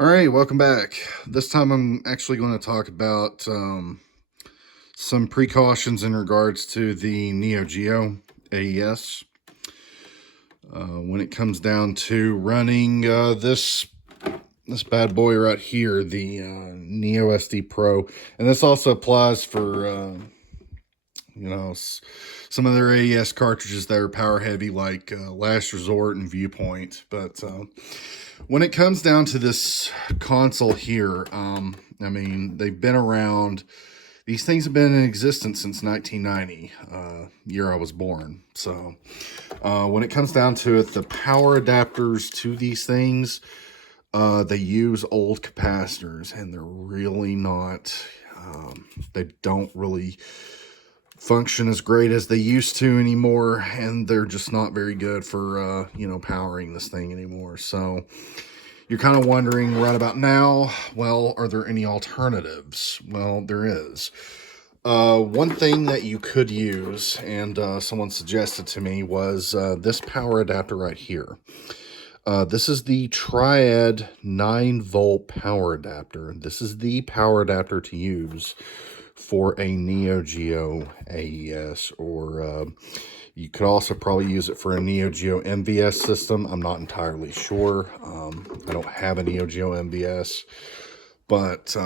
All right, welcome back. This time I'm actually going to talk about some precautions in regards to the Neo-Geo AES. When it comes down to running this bad boy right here, the Neo SD Pro, and this also applies for some other AES cartridges that are power heavy, like Last Resort and Viewpoint. But when it comes down to this console here, I mean, they've been around. These things have been in existence since 1990, year I was born. So when it comes down to it, the power adapters to these things, they use old capacitors, and they're really not, they don't really function as great as they used to anymore, and they're just not very good for powering this thing anymore. So you're kind of wondering right about now, well, are there any alternatives? Well, there is. One thing that you could use, and someone suggested to me, was this power adapter right here. This is the Triad 9-volt power adapter. This is the power adapter to use for a Neo-Geo AES, or you could also probably use it for a Neo-Geo MVS system. I'm not entirely sure. I don't have a Neo-Geo MVS, but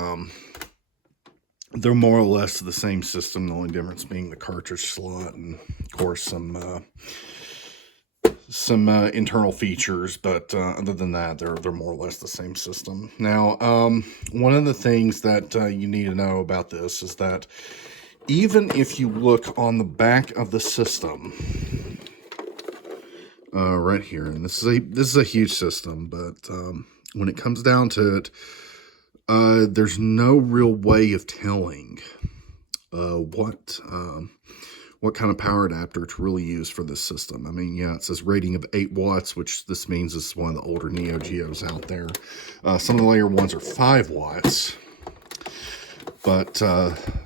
they're more or less the same system. The only difference being the cartridge slot and, of course, some internal features, but other than that, they're more or less the same system. Now, one of the things that you need to know about this is that even if you look on the back of the system, right here, and this is a huge system, but when it comes down to it, there's no real way of telling what kind of power adapter to really use for this system. I mean, yeah, it says rating of 8 watts, which this means is one of the older Neo Geos out there. Some of the later ones are 5 watts, but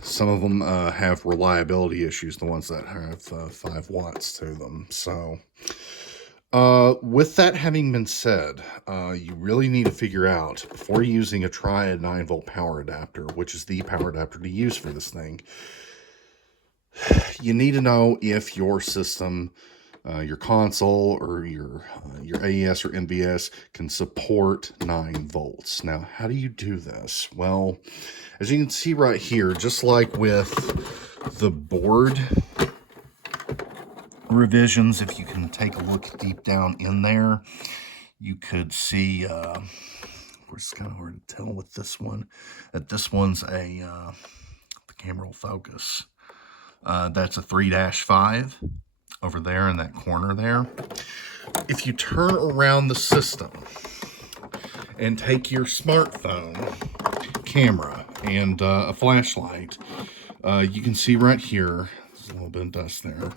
some of them have reliability issues, the ones that have 5 watts to them. So with that having been said, you really need to figure out, before using a Triad 9-volt power adapter, which is the power adapter to use for this thing, you need to know if your system, your console, or your AES or NVS can support 9 volts. Now, how do you do this? Well, as you can see right here, just like with the board revisions, if you can take a look deep down in there, you could see, it's kind of hard to tell with this one, that this one's the camera will focus. That's a 3-5 over there in that corner there. If you turn around the system and take your smartphone camera and a flashlight, you can see right here, there's a little bit of dust there.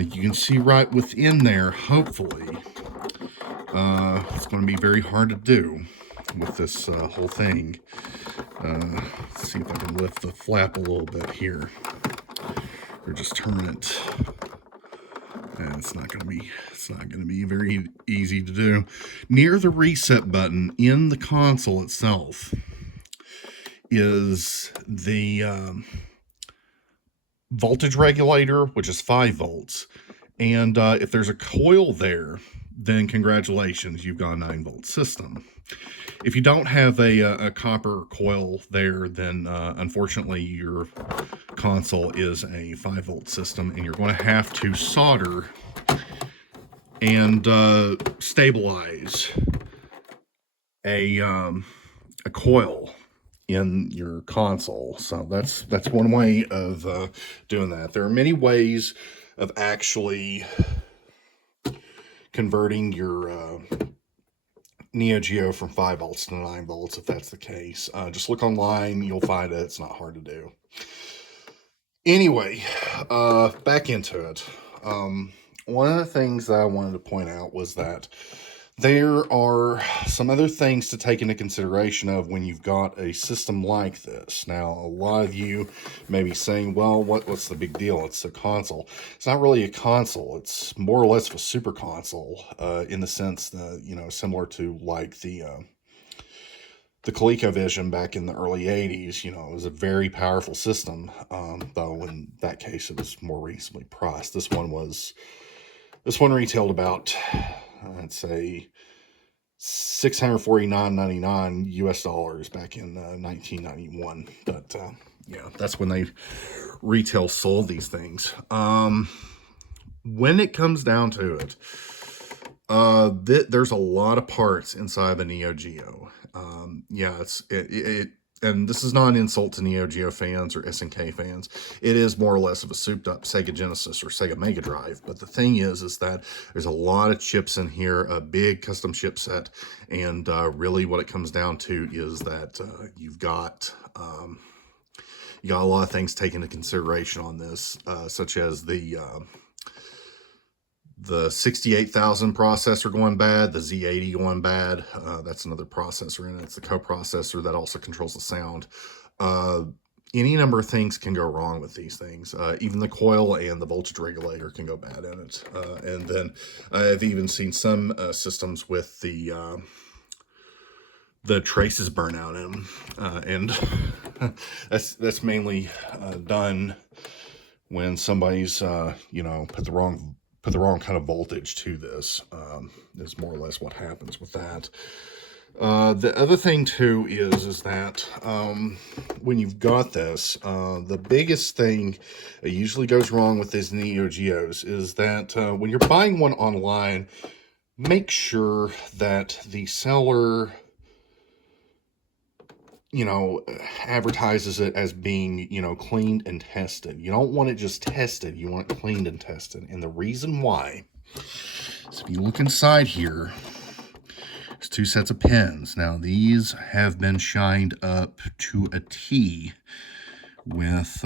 You can see right within there, hopefully, it's going to be very hard to do with this whole thing. Let's see if I can lift the flap a little bit here, or just turn it. And it's not going to be very easy to do. Near the reset button in the console itself is the voltage regulator, which is 5 volts. And if there's a coil there, then congratulations, you've got a 9-volt system. If you don't have a copper coil there, then unfortunately your console is a 5-volt system, and you're going to have to solder and stabilize a coil in your console. So that's one way of doing that. There are many ways of actually converting your Neo Geo from 5 volts to 9 volts, if that's the case. Just look online, you'll find it. It's not hard to do. Anyway, back into it. One of the things that I wanted to point out was that there are some other things to take into consideration of when you've got a system like this. Now, a lot of you may be saying, well, what's the big deal? It's a console. It's not really a console. It's more or less of a super console, in the sense that, similar to like the the ColecoVision back in the early 80s, you know, it was a very powerful system, though in that case it was more reasonably priced. This one retailed about, I'd say, $649.99 US dollars back in 1991. But yeah, that's when they retail sold these things. When it comes down to it, there's a lot of parts inside the Neo Geo. Yeah, and this is not an insult to Neo Geo fans or SNK fans. It is more or less of a souped up Sega Genesis or Sega Mega Drive. But the thing is that there's a lot of chips in here, a big custom chipset, and really what it comes down to is that you got a lot of things taken into consideration on this, such as the 68,000 processor going bad, the Z80 going bad. That's another processor in it. It's the coprocessor that also controls the sound. Any number of things can go wrong with these things. Even the coil and the voltage regulator can go bad in it. And then I've even seen some systems with the traces burn out in them. And that's mainly done when somebody's, you know, put the wrong kind of voltage to this. Is more or less what happens with that. The other thing too is that when you've got this, the biggest thing that usually goes wrong with these Neo Geos is that when you're buying one online, make sure that the seller, you know, advertises it as being, you know, cleaned and tested. You don't want it just tested. You want it cleaned and tested. And the reason why is if you look inside here, there's two sets of pins. Now, these have been shined up to a T with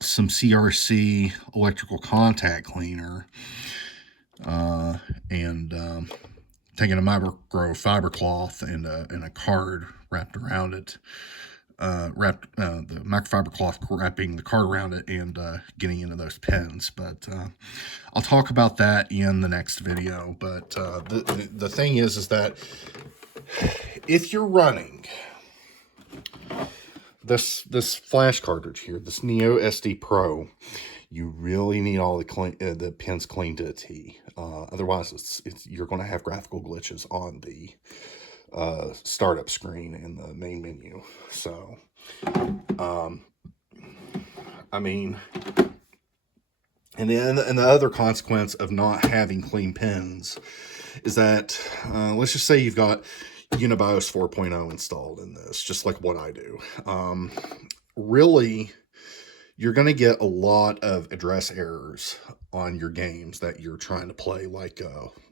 some CRC electrical contact cleaner and taking a micro fiber cloth and a card wrapped around it, the microfiber cloth wrapping the card around it and getting into those pins. But I'll talk about that in the next video. But the thing is that if you're running this flash cartridge here, this Neo SD Pro, you really need all the pins cleaned to a T. Otherwise, you're going to have graphical glitches on the startup screen in the main menu. So, I mean, and the other consequence of not having clean pins is that, let's just say you've got Unibios 4.0 installed in this, just like what I do. Really, you're going to get a lot of address errors on your games that you're trying to play. Like,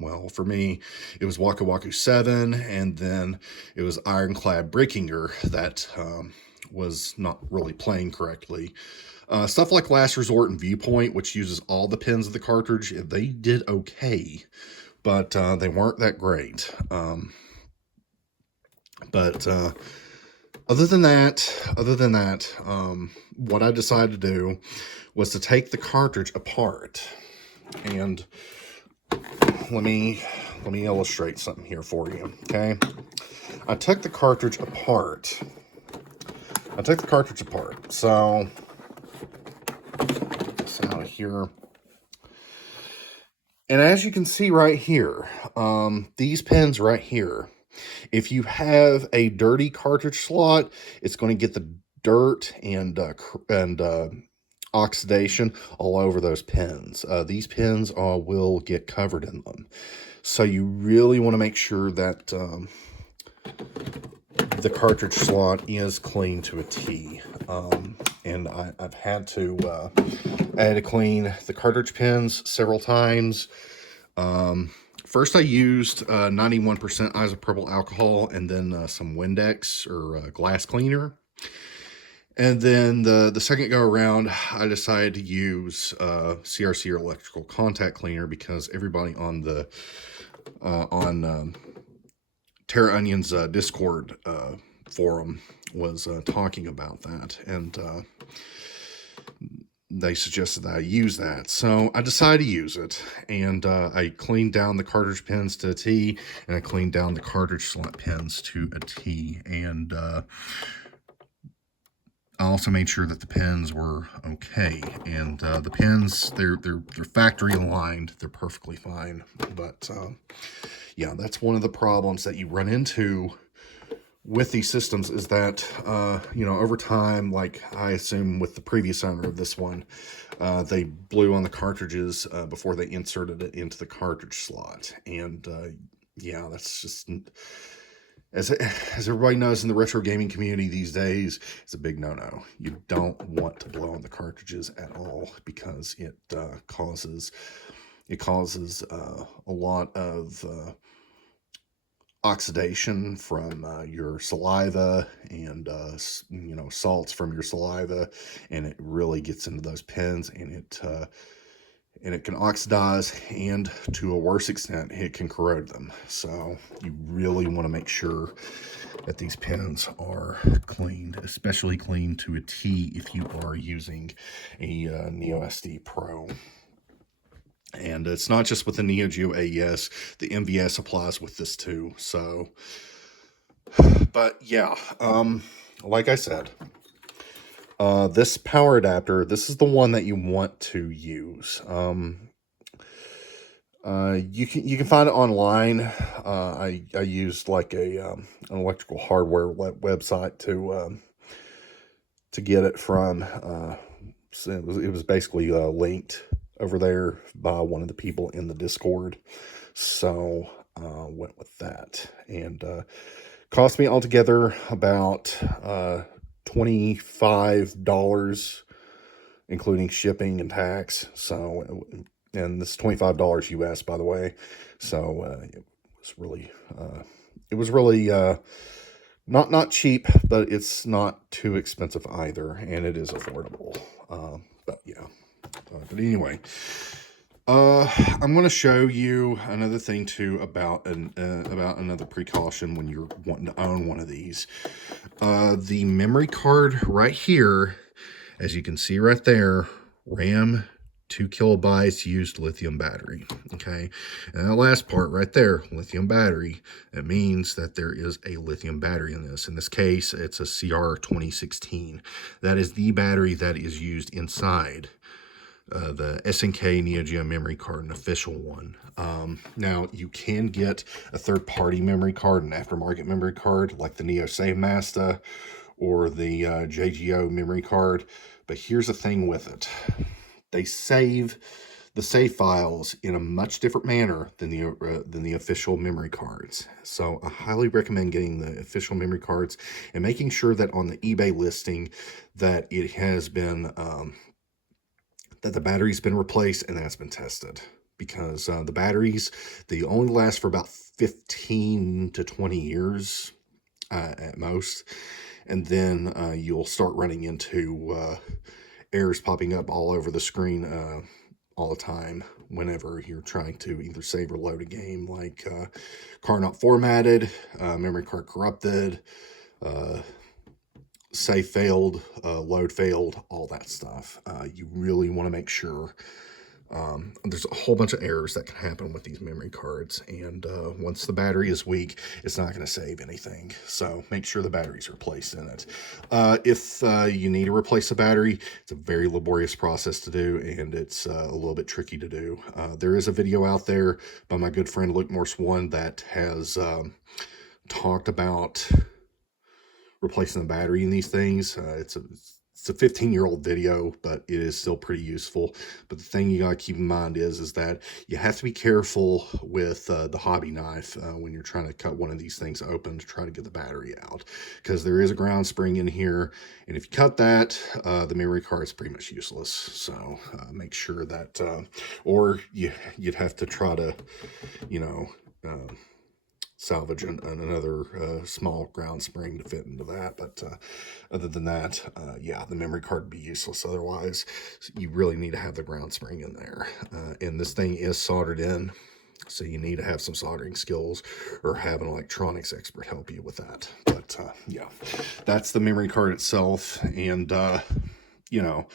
well, for me, it was Waka Waku 7, and then it was Ironclad Brickinger that was not really playing correctly. Stuff like Last Resort and Viewpoint, which uses all the pins of the cartridge, they did okay, but they weren't that great. Other than that, what I decided to do was to take the cartridge apart. And let me illustrate something here for you, okay? I took the cartridge apart. So, this out of here. And as you can see right here, these pins right here, if you have a dirty cartridge slot, it's going to get the dirt and oxidation all over those pins. These pins will get covered in them. So you really want to make sure that the cartridge slot is clean to a T. And I've had to clean the cartridge pins several times. First I used 91% isopropyl alcohol and then some Windex or glass cleaner. And then the second go around, I decided to use CRC or electrical contact cleaner because everybody on the Terra Onion's Discord forum was talking about that. And they suggested that I use that. So I decided to use it, and I cleaned down the cartridge pins to a T, and I cleaned down the cartridge slot pins to a T, and I also made sure that the pins were okay, and the pins, they're factory aligned. They're perfectly fine, but yeah, that's one of the problems that you run into with these systems is that, you know, over time, like I assume with the previous owner of this one, they blew on the cartridges before they inserted it into the cartridge slot, and yeah, that's just... As everybody knows in the retro gaming community these days, it's a big no-no. You don't want to blow on the cartridges at all because it causes a lot of oxidation from your saliva and you know, salts from your saliva, and it really gets into those pins, and it can oxidize, and to a worse extent, it can corrode them. So you really want to make sure that these pins are cleaned, especially cleaned to a T if you are using a Neo SD Pro. And it's not just with the Neo-Geo AES, the MVS applies with this too. So, but yeah, like I said, this power adapter, this is the one that you want to use. You can find it online. I used like an electrical hardware website to get it from. So it was basically linked over there by one of the people in the Discord. So went with that, and cost me altogether about $25, including shipping and tax. So, and this is $25 US, by the way. So it was really not cheap, but it's not too expensive either, and it is affordable. But yeah, but anyway, I'm going to show you another thing too about another precaution when you're wanting to own one of these. The memory card right here, as you can see right there, RAM 2 kilobytes, used lithium battery. Okay, and that last part right there, lithium battery, it means that there is a lithium battery in this. In this case, it's a CR 2016. That is the battery that is used inside the SNK Neo-Geo memory card, an official one. Now, you can get a third-party memory card, an aftermarket memory card, like the Neo Save Master or the JGO memory card. But here's the thing with it. They save the save files in a much different manner than the official memory cards. So I highly recommend getting the official memory cards and making sure that on the eBay listing that it has been... that the battery's been replaced and that's been tested, because the batteries, they only last for about 15 to 20 years at most, and then you'll start running into errors popping up all over the screen all the time whenever you're trying to either save or load a game, like card not formatted, memory card corrupted, save failed, load failed, all that stuff. You really want to make sure. There's a whole bunch of errors that can happen with these memory cards, and once the battery is weak, it's not going to save anything. So make sure the battery's replaced in it. If you need to replace the battery, it's a very laborious process to do, and it's a little bit tricky to do. There is a video out there by my good friend Luke Morse One that has talked about replacing the battery in these things. It's a 15-year-old video, but it is still pretty useful. But the thing you gotta keep in mind is that you have to be careful with the hobby knife when you're trying to cut one of these things open to try to get the battery out, because there is a ground spring in here, and if you cut that, the memory card is pretty much useless. So make sure that, or you'd have to try to, you know, salvage another small ground spring to fit into that. But other than that, yeah, the memory card would be useless otherwise. So you really need to have the ground spring in there. And this thing is soldered in, so you need to have some soldering skills or have an electronics expert help you with that. But yeah, that's the memory card itself. And you know,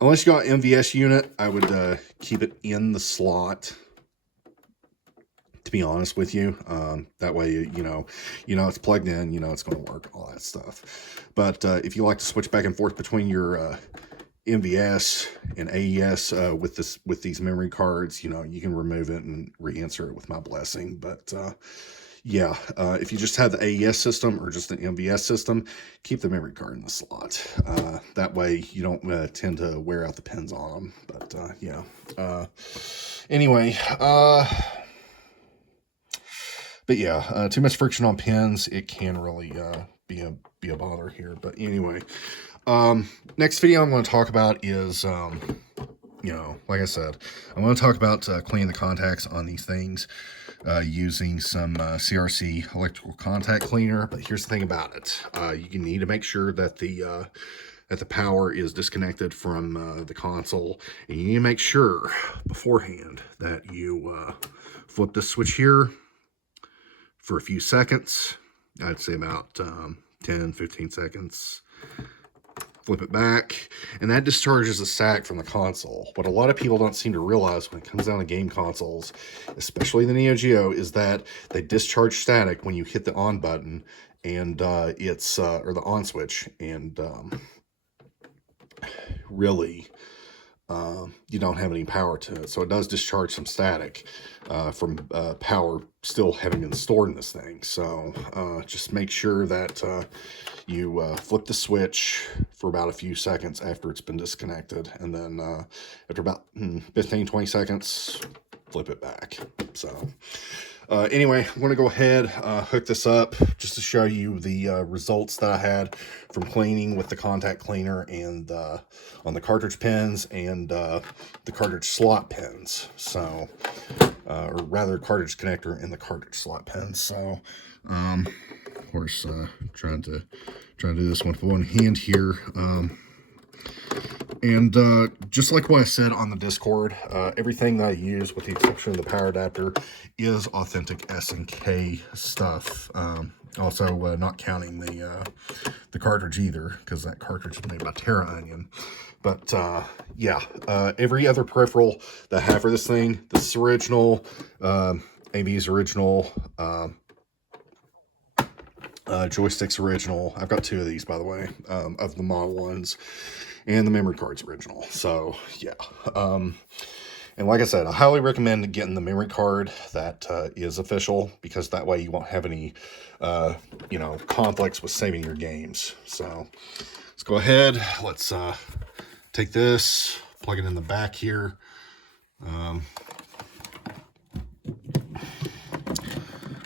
Unless you got MVS unit, I would keep it in the slot, to be honest with you. That way, you know it's plugged in, you know it's going to work, all that stuff. But if you like to switch back and forth between your MVS and AES with these memory cards, you know, you can remove it and reinsert it with my blessing. But yeah, if you just have the AES system or just an MVS system, keep the memory card in the slot. That way you don't tend to wear out the pins on them. But yeah. Anyway, but yeah, too much friction on pins, it can really be a bother here. But anyway, next video I'm going to talk about is, you know, like I said, I want to talk about cleaning the contacts on these things using some CRC electrical contact cleaner. But here's the thing about it: you need to make sure that the power is disconnected from the console, and you need to make sure beforehand that you flip this switch here for a few seconds. I'd say about 10-15 seconds. Flip it back, and that discharges the static from the console. What a lot of people don't seem to realize when it comes down to game consoles, especially the Neo Geo, is that they discharge static when you hit the on button, and or the on switch, and really you don't have any power to it. So it does discharge some static from power still having been stored in this thing. So just make sure that you flip the switch for about a few seconds after it's been disconnected, and then after about 15-20 seconds, flip it back. So anyway, I'm going to go ahead, hook this up just to show you the results that I had from cleaning with the contact cleaner and on the cartridge pins and the cartridge slot pins. So, or rather, cartridge connector and the cartridge slot pins. So, of course, trying to do this one with one hand here. And just like what I said on the Discord, everything that I use, with the exception of the power adapter, is authentic SNK stuff. Also, not counting the cartridge either, because that cartridge is made by Terra Onion. But yeah, every other peripheral that I have for this thing, this is original, AB's original, joystick's original. I've got 2 of these, by the way, of the model ones. And the memory card's original. So yeah, and like I said, I highly recommend getting the memory card that is official, because that way you won't have any you know, conflicts with saving your games. So let's go ahead, let's take this, plug it in the back here. Now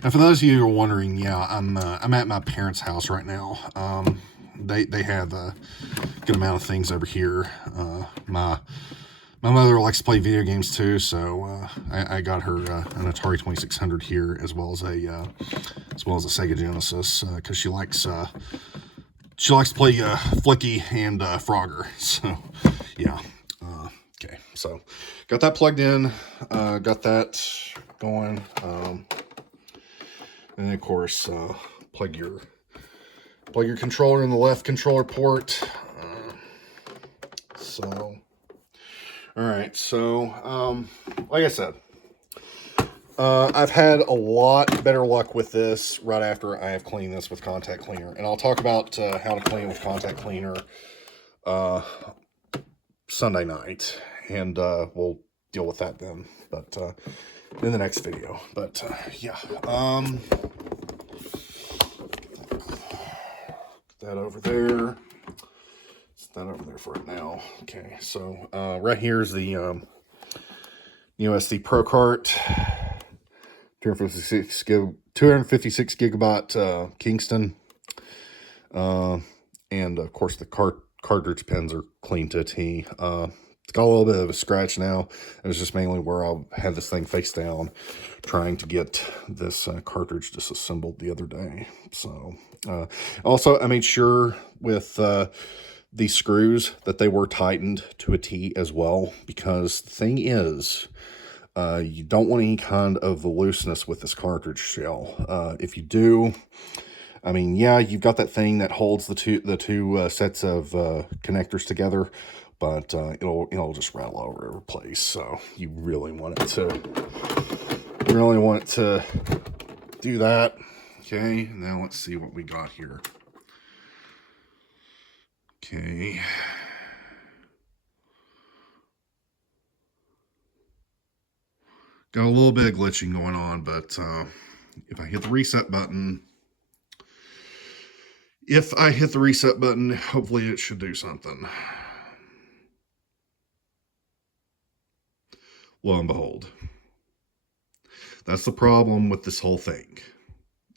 for those of you who are wondering, yeah, I'm at my parents' house right now. They have a good amount of things over here. My mother likes to play video games too, so I got her an Atari 2600 here, as well as a Sega Genesis, because she likes to play Flicky and Frogger. So yeah, okay. So got that plugged in, got that going, and then of course plug your controller in the left controller port. So, all right. So, like I said, I've had a lot better luck with this right after I have cleaned this with contact cleaner, and I'll talk about how to clean with contact cleaner Sunday night, and we'll deal with that then. But in the next video. But yeah. That over there. Set that over there for it now. Okay, so right here is the USD Pro Cart, 256 gigabyte Kingston, and of course the cartridge pins are clean to a T. It's got a little bit of a scratch now. It was just mainly where I had this thing face down, trying to get this cartridge disassembled the other day. So, also I made sure with these screws that they were tightened to a T as well, because the thing is, you don't want any kind of looseness with this cartridge shell. If you do, I mean, yeah, you've got that thing that holds the two sets of connectors together, but it'll just rattle over every place. So you really want it to do that. Okay, now let's see what we got here. Okay. Got a little bit of glitching going on, but if I hit the reset button, hopefully it should do something. Lo and behold. That's the problem with this whole thing.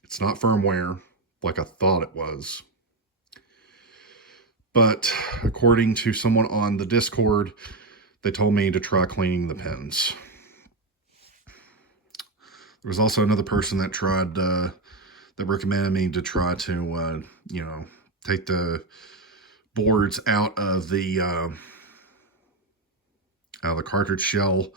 It's not firmware like I thought it was. But according to someone on the Discord, they told me to try cleaning the pins. There was also another person that that recommended me to try to, take the boards out of the cartridge shell,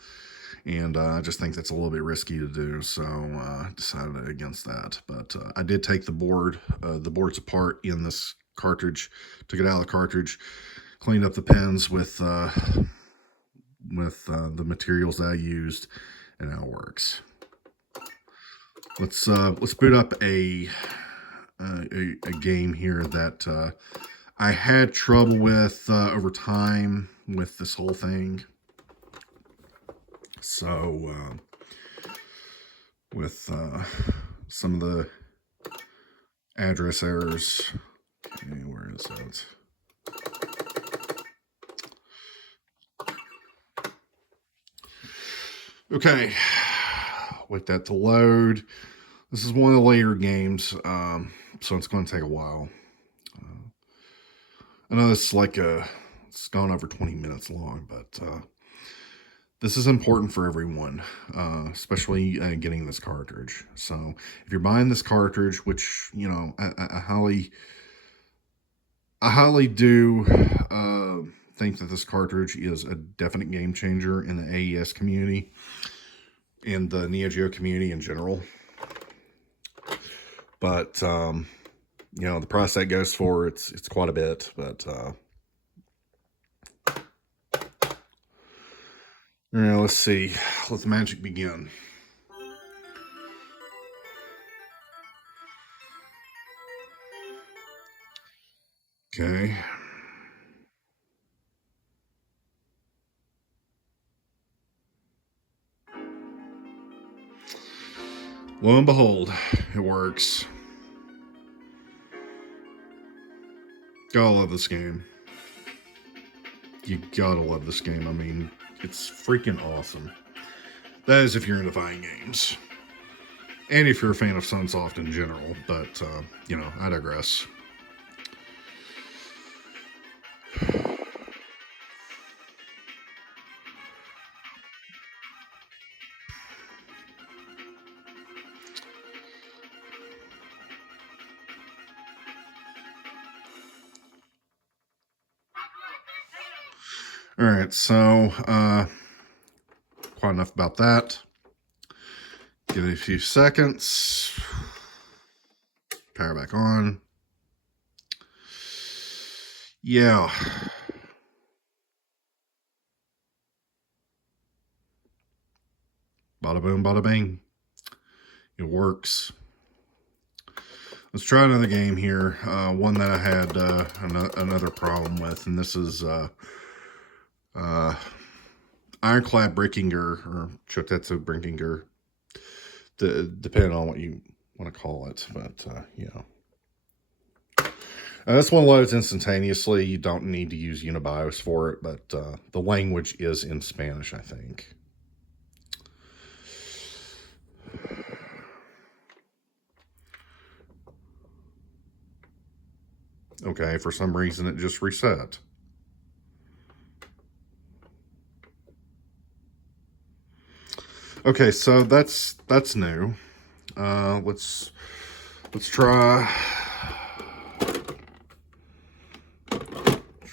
and I just think that's a little bit risky to do, so I decided against that. But I did take the boards apart in this cartridge, took it out of the cartridge, cleaned up the pins with the materials that I used, and now it works. Let's boot up a game here that I had trouble with over time with this whole thing. So with some of the address errors. Okay, where is it? Okay, wait that to load. This is one of the later games, so it's going to take a while. I know it's it's gone over 20 minutes long, but this is important for everyone, especially getting this cartridge. So if you're buying this cartridge, which, I highly do think that this cartridge is a definite game changer in the AES community and the Neo Geo community in general. But, the price that goes for, it's quite a bit, but, let's see. Let the magic begin. Okay. Lo and behold, it works. Gotta love this game. You gotta love this game. I mean, it's freaking awesome. That is if you're into fighting games. And if you're a fan of Sunsoft in general. But, I digress. All right, so quite enough about that. Give it a few seconds. Power back on. Yeah. Bada boom, bada bing. It works. Let's try another game here. One that I had another problem with, and this is Ironclad Breakinger, or Chotetsu Breakinger, depending on what you want to call it. But, this one loads instantaneously. You don't need to use Unibios for it, but the language is in Spanish, I think. Okay, for some reason it just reset. Okay, so that's new. Let's try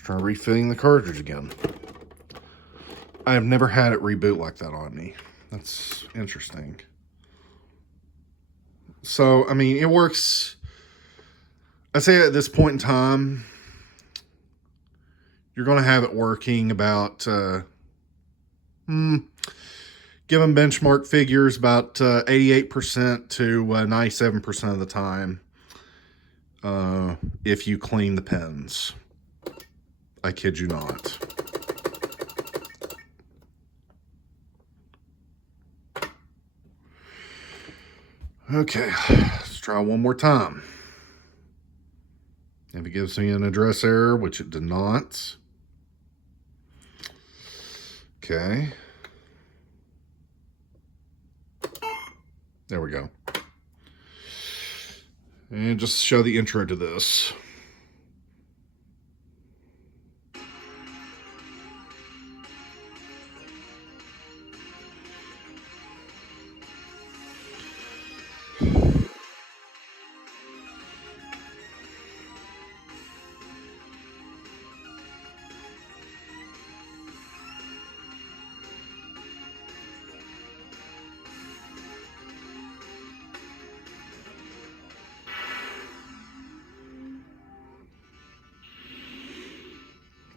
refilling the cartridge again. I have never had it reboot like that on me. That's interesting. So, I mean, it works. I say at this point in time, you're going to have it working about, given benchmark figures, about 88% to 97% of the time, if you clean the pins. I kid you not. Okay, let's try one more time. If it gives me an address error, which it did not. Okay. There we go. And just show the intro to this.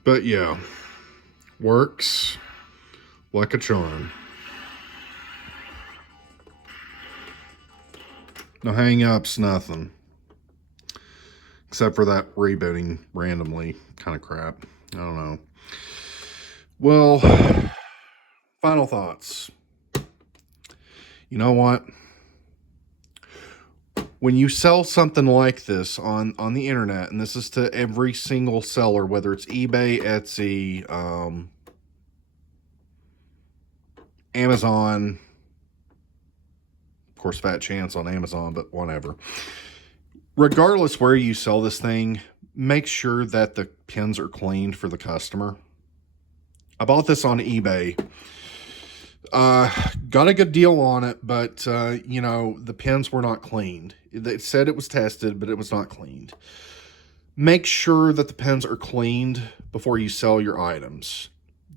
But yeah, works like a charm. No hang-ups, nothing. Except for that rebooting randomly kind of crap. I don't know. Well, final thoughts. You know what? When you sell something like this on the internet, and this is to every single seller, whether it's eBay, Etsy, Amazon, of course, fat chance on Amazon, but whatever. Regardless where you sell this thing, make sure that the pins are cleaned for the customer. I bought this on eBay. Got a good deal on it, but, you know, the pins were not cleaned. It said it was tested, but it was not cleaned. Make sure that the pins are cleaned before you sell your items.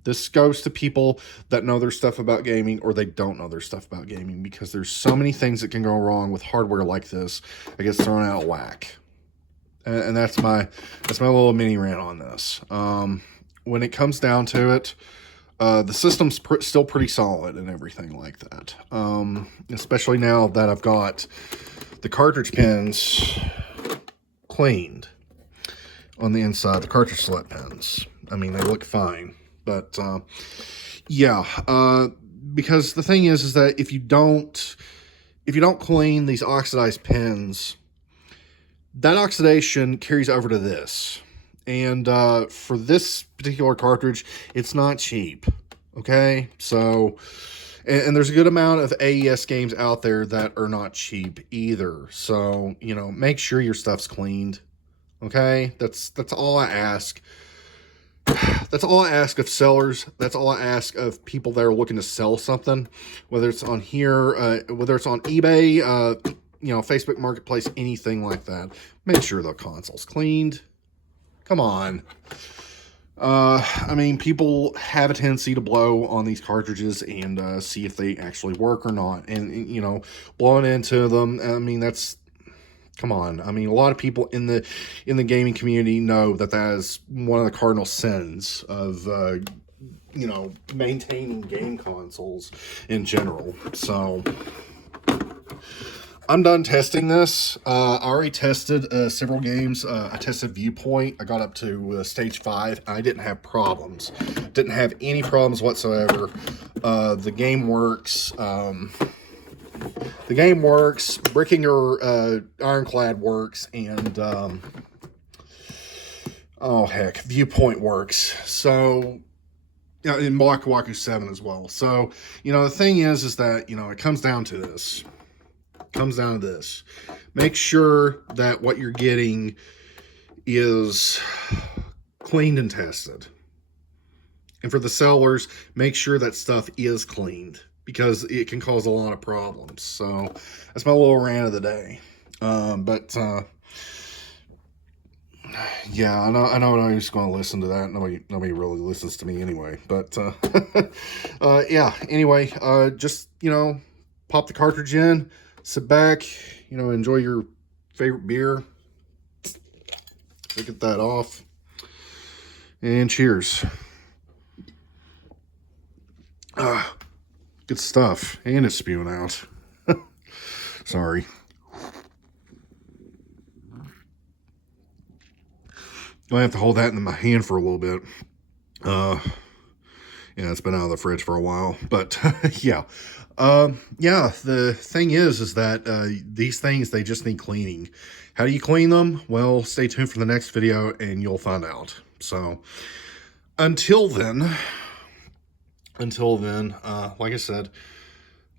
This goes to people that know their stuff about gaming, or they don't know their stuff about gaming, because there's so many things that can go wrong with hardware like this. It gets thrown out of whack. And that's my little mini rant on this. When it comes down to it, the system's still pretty solid and everything like that. Especially now that I've got the cartridge pins cleaned on the inside, the cartridge select pins. I mean, they look fine. But, yeah, because the thing is that if you don't clean these oxidized pins, that oxidation carries over to this. And for this particular cartridge, it's not cheap, okay? So, and there's a good amount of AES games out there that are not cheap either. So, you know, make sure your stuff's cleaned, okay? That's all I ask. That's all I ask of sellers. That's all I ask of people that are looking to sell something, whether it's on here, whether it's on eBay, you know, Facebook Marketplace, anything like that. Make sure the console's cleaned. Come on. I mean, people have a tendency to blow on these cartridges and see if they actually work or not. And, you know, blowing into them, I mean, that's... Come on. I mean, a lot of people in the gaming community know that that is one of the cardinal sins of, you know, maintaining game consoles in general. So, I'm done testing this. I already tested several games. I tested Viewpoint. I got up to stage 5. And I didn't have problems. Didn't have any problems whatsoever. The game works. The game works, Brickinger Ironclad works, and, oh heck, Viewpoint works. So, you know, in Waku Waku 7 as well. So, you know, the thing is that, you know, it comes down to this. It comes down to this. Make sure that what you're getting is cleaned and tested. And for the sellers, make sure that stuff is cleaned, because it can cause a lot of problems. So that's my little rant of the day. Yeah, I know nobody's going to listen to that. Nobody really listens to me anyway. But yeah. Anyway, just, you know, pop the cartridge in, sit back, you know, enjoy your favorite beer. Get that off. And cheers. Good stuff. And it's spewing out. Sorry. I have to hold that in my hand for a little bit. Yeah, it's been out of the fridge for a while, but yeah. Yeah, the thing is that these things, they just need cleaning. How do you clean them? Well, stay tuned for the next video and you'll find out. So until then, like I said,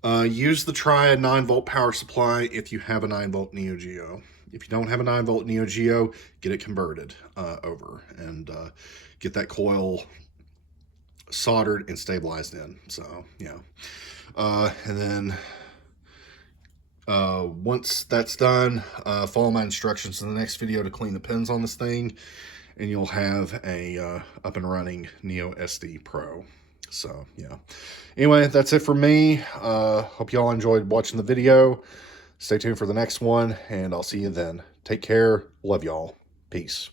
use the Triad 9-volt power supply if you have a 9-volt Neo-Geo. If you don't have a 9-volt Neo-Geo, get it converted over and get that coil soldered and stabilized in. So yeah, and then once that's done, follow my instructions in the next video to clean the pins on this thing, and you'll have a up and running Neo SD Pro. So yeah, anyway, that's it for me. Hope y'all enjoyed watching the video. Stay tuned for the next one, and I'll see you then. Take care. Love y'all. Peace.